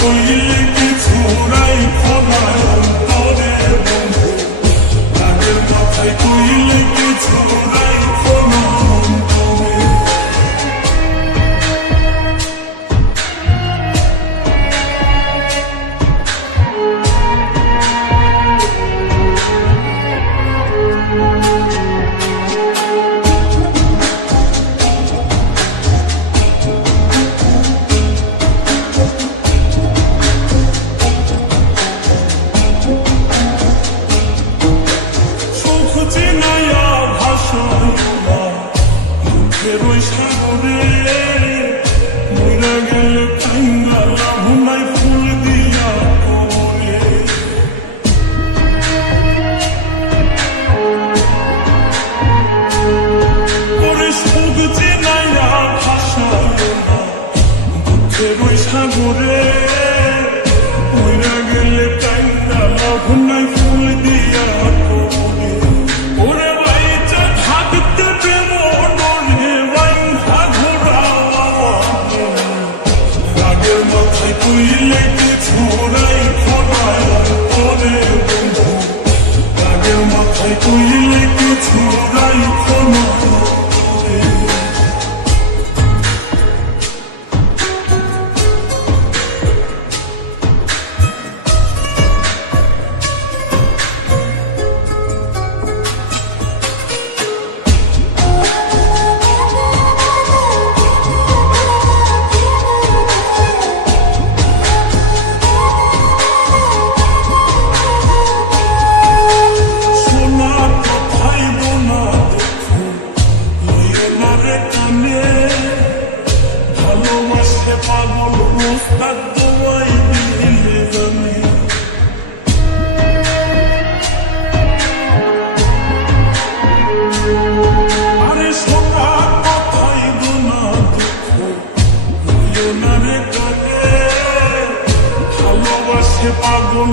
কইলে কিছু নাই খোদার অন্তরে বন্ধু, তাদের কথায় কইলে কিছু নাই খোদার অন্তরে। ওই সাগরে মইরা গেলে কাইন্দা লাভ নাই ফুল দিয়া কোলে, ওরে সুখ যে নাইয়া ভাষায় না দুঃখের ওই সাগরে মইরা গেলে কাইন্দা লাভ নাই ফুল দিয়া কোলে। ওরে বাইচা থাকতে কইলে কিছু নাই খোদার অন্তরে বন্ধু, তাদের মাথায় কইলে কিছু নাই খোদার অন্তরে। ভালোবাসে পাগল রোস্তার তোমায় দিলে জানে, আরে সোনা কথাই দোনা দুঃখ লইও না রে কানে, ভালোবাসে পাগল